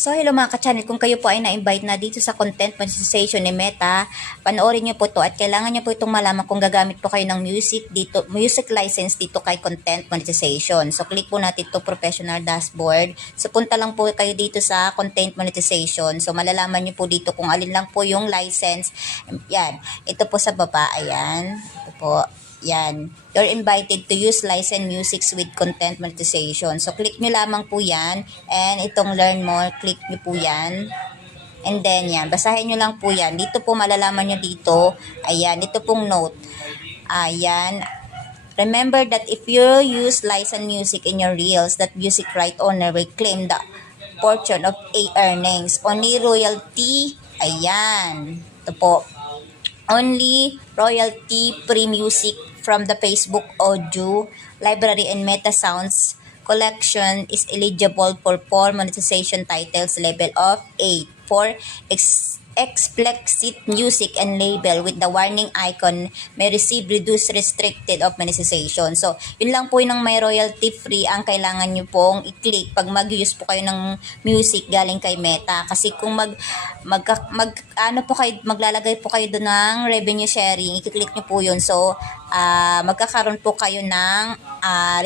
So hello mga ka-channel, kung kayo po ay na-invite na dito sa content monetization ni Meta, panoorin nyo po to at kailangan nyo po itong malaman kung gagamit po kayo ng music license dito kay content monetization. So click po natin to professional dashboard. So punta lang po kayo dito sa content monetization. So malalaman nyo po dito kung alin lang po yung license. Yan, ito po sa baba, ayan, ito po. Yan. You're invited to use license music with content monetization. So, click nyo lamang po yan. And itong learn more, click nyo po yan. And then, yan. Basahin nyo lang po yan. Dito po, malalaman nyo dito. Ayan. Dito pong note. Ayan. Remember that if you use license music in your reels, that music right owner will claim the portion of earnings. Only royalty. Ayan. Ito po. Only royalty-free music from the Facebook audio library and Meta Sounds collection is eligible for 4 monetization titles level of 8 for explicit music and label with the warning icon may receive reduced restricted of monetization. So, yun lang po yung may royalty free ang kailangan nyo pong i-click pag mag-use po kayo ng music galing kay Meta. Kasi kung maglalagay po kayo doon ng revenue sharing, i-click nyo po yun. So, magkakaroon po kayo ng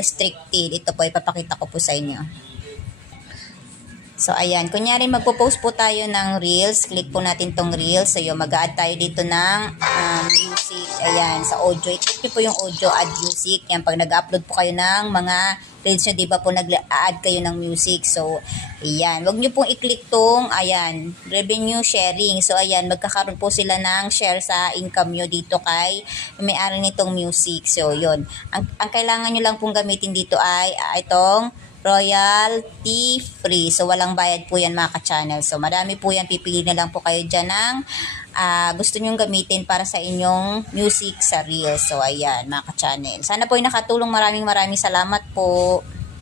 restricted. Ito po, ipapakita ko po sa inyo. So, ayan. Kunyari, magpo-post po tayo ng Reels. Click po natin tong Reels. So, yung mag-add tayo dito ng music. Ayan, sa audio. I-click nyo po yung audio, add music. Yan, pag nag-upload po kayo ng mga Reels nyo, di ba po nag-add kayo ng music. So, ayan. Huwag nyo pong i-click tong, ayan, revenue sharing. So, ayan, magkakaroon po sila ng share sa income nyo dito kay may-ari nitong music. So, yun. Ang kailangan nyo lang pong gamitin dito ay itong royalty free. So, walang bayad po yan mga ka-channel. So, marami po yan. Pipili na lang po kayo dyan ng gusto nyong gamitin para sa inyong music sa Reels. So, ayan mga ka-channel. Sana po ay nakatulong. Maraming salamat po.